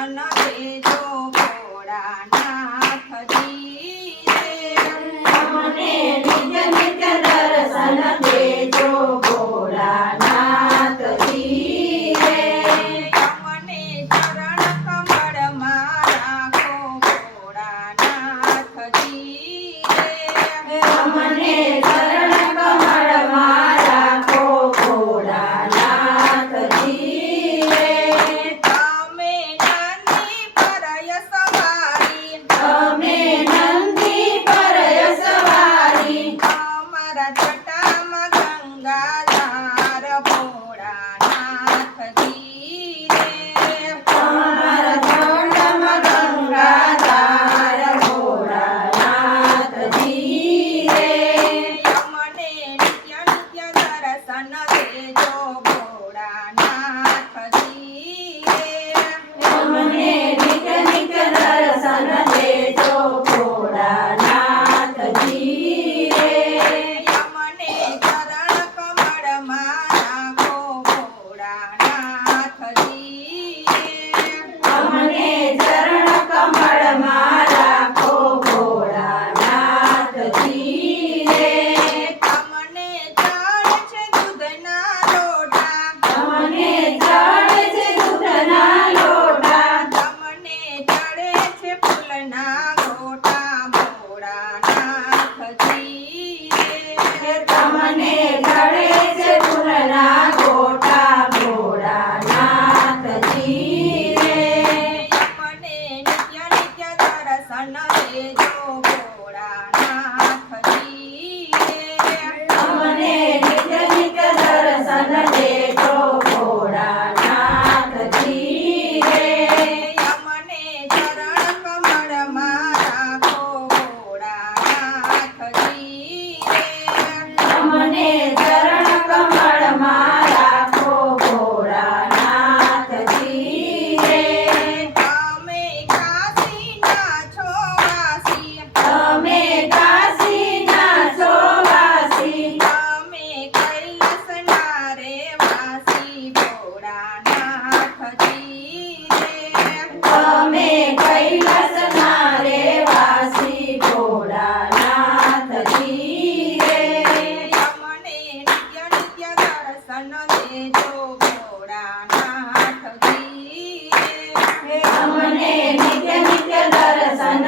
મન બેજો ભોળાના yo પછી તમને ઘડે છે ફૂલના દર્શન દેજો ભોળાનાથજી હે અમને નિત્ય નિત્ય દર્શન